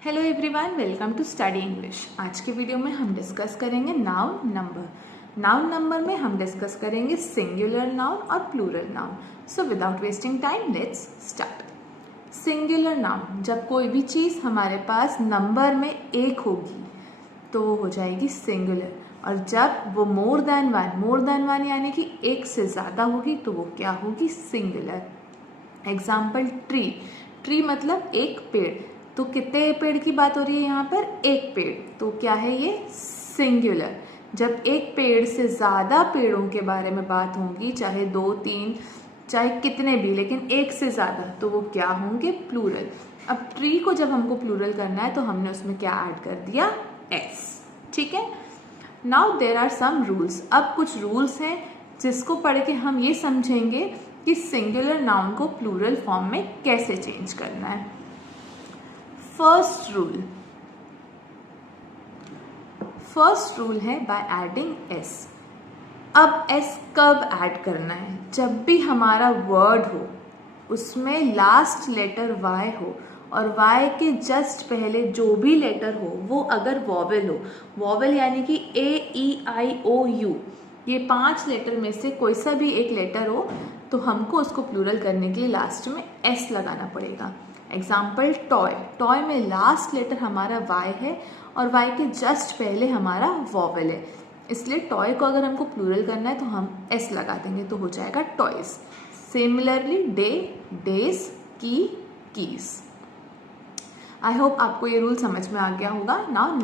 Hello everyone, welcome to study English. आज के video में हम डिस्कस करेंगे नाउन नंबर। नाउन नंबर में हम डिस्कस करेंगे सिंगुलर नाउन और plural noun. So without wasting time let's start. Singular noun, जब कोई भी चीज़ हमारे पास नंबर में एक होगी तो वो हो जाएगी सिंगुलर, और जब वो मोर देन वन यानी कि एक से ज़्यादा होगी तो वो क्या होगी, सिंगुलर। एग्जाम्पल ट्री मतलब एक पेड़। तो कितने पेड़ की बात हो रही है यहाँ पर, एक पेड़, तो क्या है ये, सिंगुलर। जब एक पेड़ से ज़्यादा पेड़ों के बारे में बात होगी, चाहे 2, 3, चाहे कितने भी, लेकिन एक से ज़्यादा, तो वो क्या होंगे, प्लूरल। अब ट्री को जब हमको प्लूरल करना है तो हमने उसमें क्या ऐड कर दिया, एस। ठीक है। Now there are some rules. अब कुछ रूल्स हैं जिसको पढ़ के हम ये समझेंगे कि सिंगुलर नाउन को प्लूरल फॉर्म में कैसे चेंज करना है। फर्स्ट रूल है बाय एडिंग एस। अब एस कब ऐड करना है, जब भी हमारा वर्ड हो उसमें लास्ट लेटर वाई हो और वाई के जस्ट पहले जो भी लेटर हो वो अगर वॉवेल हो, वॉवेल यानी कि AEIOU, ये 5 लेटर में से कोई सा भी एक लेटर हो तो हमको उसको प्लूरल करने के लिए लास्ट में एस लगाना पड़ेगा। एग्जाम्पल टॉय में लास्ट लेटर हमारा वाई है और वाई के जस्ट पहले हमारा वॉवेल है, इसलिए टॉय को अगर हमको प्लूरल करना है तो हम एस लगा देंगे तो हो जाएगा toys. Similarly days, keys. I hope आपको ये रूल समझ में आ गया होगा। नाउ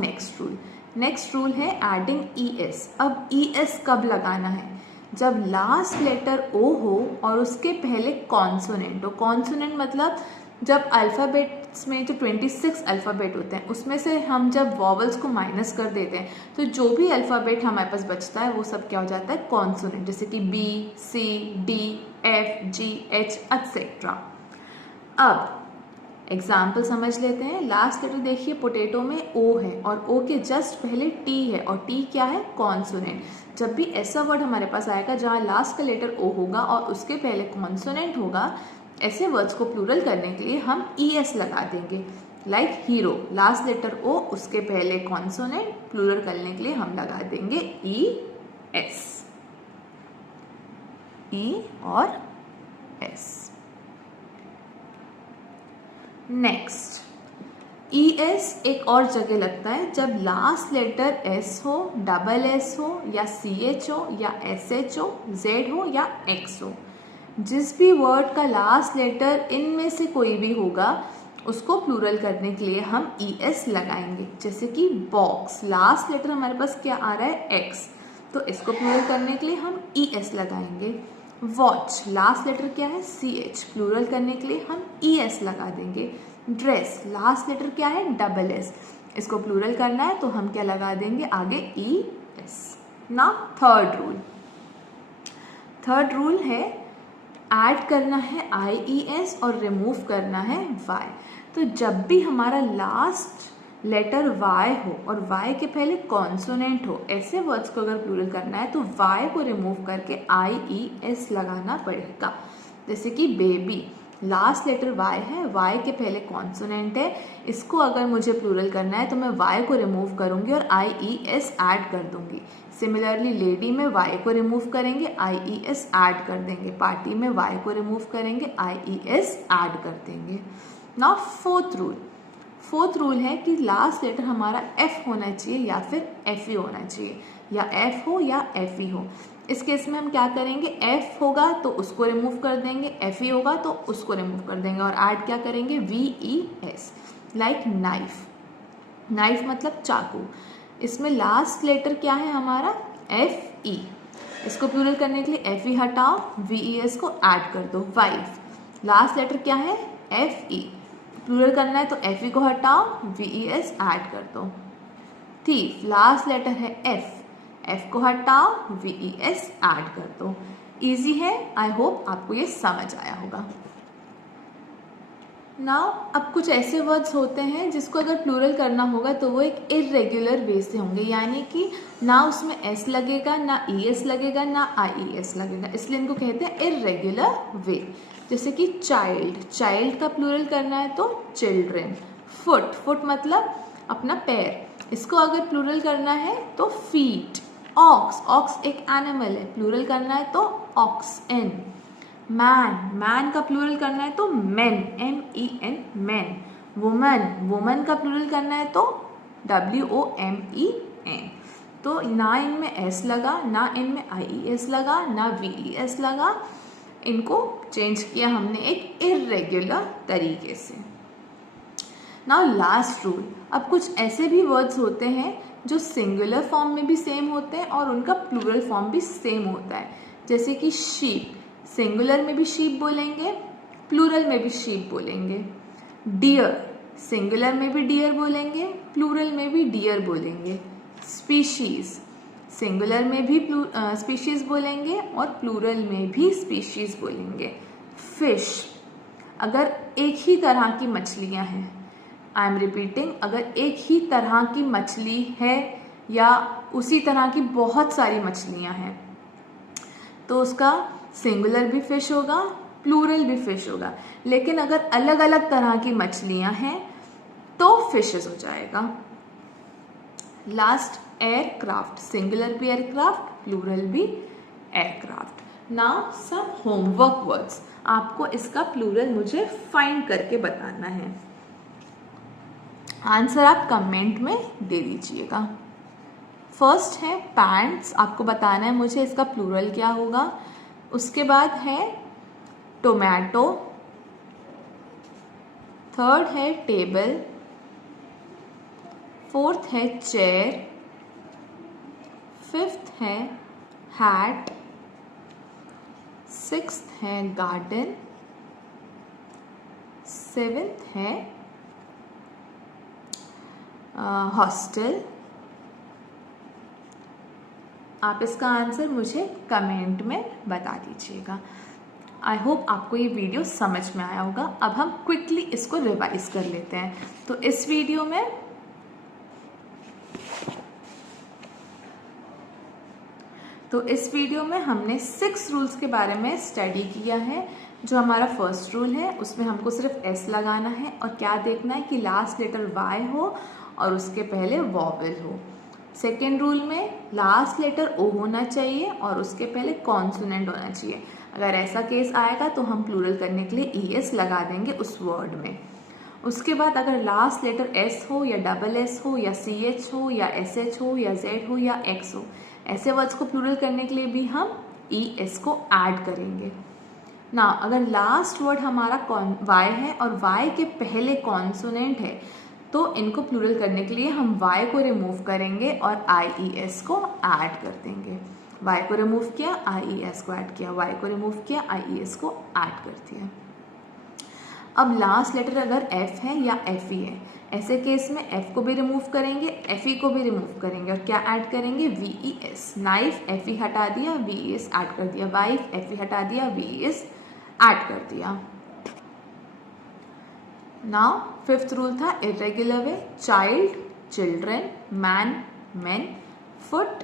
नेक्स्ट रूल है एडिंग ES। अब ES कब लगाना है, जब लास्ट लेटर O हो और उसके पहले कॉन्सोनेंट हो। कॉन्सोनेंट मतलब जब अल्फ़ाबेट्स में जो 26 अल्फ़ाबेट होते हैं उसमें से हम जब वॉवल्स को माइनस कर देते हैं तो जो भी अल्फ़ाबेट हमारे पास बचता है वो सब क्या हो जाता है, कॉन्सोनेंट, जैसे कि B, C, D, F, G, H etcetera. अब एग्जाम्पल समझ लेते हैं। लास्ट लेटर देखिए, पोटैटो में O है और O के जस्ट पहले T है और T क्या है, कॉन्सोनेंट। जब भी ऐसा वर्ड हमारे पास आएगा जहाँ लास्ट का लेटर O होगा और उसके पहले कॉन्सोनेंट होगा, ऐसे वर्ड्स को प्लूरल करने के लिए हम ES लगा देंगे। Like hero, last letter O, उसके पहले कॉन्सोनेंट, प्लूरल करने के लिए हम लगा देंगे ES, E और S। नेक्स्ट, ES एक और जगह लगता है जब लास्ट लेटर S हो, डबल S हो या CH हो या SH हो, Z हो या X हो। जिस भी वर्ड का लास्ट लेटर इनमें से कोई भी होगा उसको प्लूरल करने के लिए हम ES लगाएंगे। जैसे कि बॉक्स, लास्ट लेटर हमारे पास क्या आ रहा है, X, तो इसको प्लूरल करने के लिए हम ES लगाएंगे। वॉच, लास्ट लेटर क्या है, CH, प्लूरल करने के लिए हम ES लगा देंगे। ड्रेस, लास्ट लेटर क्या है, डबल S, इसको प्लूरल करना है तो हम क्या लगा देंगे आगे, ES। नाउ थर्ड रूल है ऐड करना है IES और रिमूव करना है Y। तो जब भी हमारा लास्ट लेटर Y हो और Y के पहले कॉन्सोनेंट हो, ऐसे वर्ड्स को अगर प्लूरल करना है तो Y को रिमूव करके IES लगाना पड़ेगा। जैसे कि बेबी, लास्ट लेटर Y है, Y के पहले कॉन्सोनेंट है, इसको अगर मुझे प्लूरल करना है तो मैं Y को रिमूव करूंगी और IES ऐड कर दूंगी। सिमिलरली लेडी में Y को रिमूव करेंगे, IES ऐड कर देंगे। पार्टी में Y को रिमूव करेंगे, IES ऐड कर देंगे। नाउ फोर्थ रूल है कि लास्ट लेटर हमारा F होना चाहिए या फिर FE होना चाहिए, या F हो या FE हो। इस केस में हम क्या करेंगे, F होगा तो उसको रिमूव कर देंगे, FE होगा तो उसको रिमूव कर देंगे और ऐड क्या करेंगे, VES। लाइक नाइफ मतलब चाकू, इसमें लास्ट लेटर क्या है हमारा, FE, इसको प्लूरल करने के लिए FE हटाओ, VES को ऐड कर दो। वाइफ, लास्ट लेटर क्या है, FE, प्लूरल करना है तो FE को हटाओ, VES ऐड कर दो। थीफ, लास्ट लेटर है F को हटाओ, VES ऐड कर दो। इजी है, आई होप आपको ये समझ आया होगा। नाउ अब कुछ ऐसे वर्ड्स होते हैं जिसको अगर प्लूरल करना होगा तो वो एक इरेगुलर वे से होंगे, यानी कि ना उसमें S लगेगा, ना ES लगेगा, ना IES लगेगा, इसलिए इनको कहते हैं इरेगुलर वे। जैसे कि चाइल्ड का प्लूरल करना है तो चिल्ड्रेन, फुट, फुट मतलब अपना पैर, इसको अगर प्लूरल करना है तो फीट। ऑक्स, ऑक्स एक एनिमल है, प्लूरल करना है तो ऑक्सन। मैन, मैन का प्लूरल करना है तो main, MEN man. Woman, woman का प्लूरल करना है तो WOMEN। तो ना इनमें S लगा, ना इनमें IES लगा, ना VES लगा, इनको चेंज किया हमने एक इर्रेगुलर तरीके से। नाउ लास्ट रूल, अब कुछ ऐसे भी वर्ड्स होते हैं जो सिंगुलर फॉर्म में भी सेम होते हैं और उनका प्लूरल फॉर्म भी सेम होता है, जैसे कि शीप, सिंगुलर में भी शीप बोलेंगे, प्लूरल में भी शीप बोलेंगे। डियर, सिंगुलर में भी डियर बोलेंगे, प्लूरल में भी डियर बोलेंगे। स्पीशीज, सिंगुलर में भी स्पीशीज बोलेंगे और प्लूरल में भी स्पीशीज बोलेंगे। फिश, अगर एक ही तरह की मछलियां हैं, आई एम रिपीटिंग, अगर एक ही तरह की मछली है या उसी तरह की बहुत सारी मछलियां हैं तो उसका सिंगुलर भी फिश होगा, प्लूरल भी फिश होगा। लेकिन अगर अलग अलग तरह की मछलियां हैं तो फिशेस हो जाएगा। लास्ट, एयरक्राफ्ट, सिंगुलर भी एयरक्राफ्ट, प्लूरल भी aircraft. Now some homework words, आपको इसका प्लूरल मुझे फाइंड करके बताना है। आंसर आप कमेंट में दे दीजिएगा। फर्स्ट है पैंट्स, आपको बताना है मुझे इसका प्लूरल क्या होगा। उसके बाद है टोमेटो, थर्ड है टेबल, फोर्थ है चेयर, फिफ्थ है हैट, सिक्स्थ है गार्डन, सेवेंथ है हॉस्टल। आप इसका आंसर मुझे कमेंट में बता दीजिएगा। आई होप आपको ये वीडियो समझ में आया होगा। अब हम क्विकली इसको रिवाइज कर लेते हैं। तो इस वीडियो में हमने 6 रूल्स के बारे में स्टडी किया है। जो हमारा फर्स्ट रूल है उसमें हमको सिर्फ S लगाना है और क्या देखना है कि लास्ट लेटर Y हो और उसके पहले वॉवेल हो। सेकेंड रूल में लास्ट लेटर O होना चाहिए और उसके पहले कॉन्सोनेंट होना चाहिए। अगर ऐसा केस आएगा तो हम प्लूरल करने के लिए ES लगा देंगे उस वर्ड में। उसके बाद अगर लास्ट लेटर S हो या डबल S हो या CH हो या SH हो या Z हो या X हो, ऐसे वर्ड्स को प्लूरल करने के लिए भी हम ES को ऐड करेंगे ना। अगर लास्ट वर्ड हमारा Y है और Y के पहले कॉन्सोनेंट है तो इनको प्लूरल करने के लिए हम Y को रिमूव करेंगे और IES को ऐड कर देंगे। Y को रिमूव किया, IES को ऐड किया, Y को रिमूव किया, IES को ऐड कर दिया। अब लास्ट लेटर अगर F है या FE है, ऐसे केस में F को भी रिमूव करेंगे, FE को भी रिमूव करेंगे और क्या ऐड करेंगे, VES। नाइफ, FE हटा दिया, VES ऐड कर दिया। वाइफ, FE हटा दिया, VES ऐड कर दिया। नाउ फिफ्थ रूल था irregular way, child, children, man, men, foot,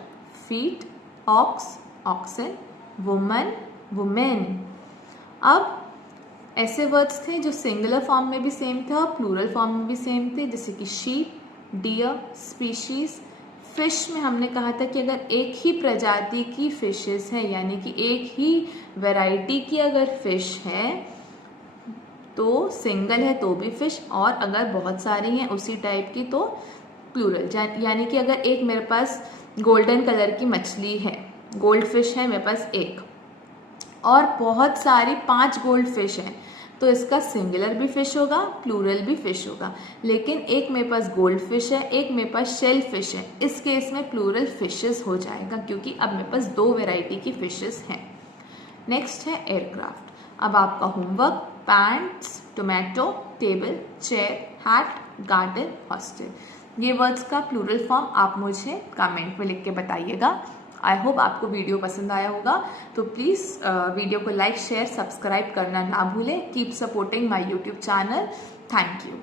feet, ox, oxen, woman, women. अब ऐसे वर्ड्स थे जो सिंगुलर फॉर्म में भी सेम थे और प्लूरल फॉर्म में भी सेम थे, जैसे कि शीप, डियर, स्पीशीज। फिश में हमने कहा था कि अगर एक ही प्रजाति की फिशेस हैं, यानी कि एक ही वैरायटी की अगर फिश है तो सिंगल है तो भी फिश, और अगर बहुत सारी हैं उसी टाइप की तो प्लूरल। यानी कि अगर एक मेरे पास गोल्डन कलर की मछली है, गोल्ड फिश है मेरे पास एक, और बहुत सारी 5 गोल्ड फिश हैं तो इसका सिंगुलर भी फिश होगा, प्लूरल भी फिश होगा। लेकिन एक मेरे पास गोल्ड फिश है, एक मेरे पास शेल फिश है, इस केस में प्लूरल फिशेस हो जाएगा क्योंकि अब मेरे पास 2 वैरायटी की फिशेस हैं। नेक्स्ट है एयरक्राफ्ट। अब आपका homework pants, tomato, table, chair, hat, garden, hostel, ये वर्ड्स का प्लूरल फॉर्म आप मुझे कमेंट में लिख के बताइएगा। आई होप आपको वीडियो पसंद आया होगा, तो प्लीज़ वीडियो को लाइक, शेयर, सब्सक्राइब करना ना भूलें। Keep supporting my YouTube channel. Thank you.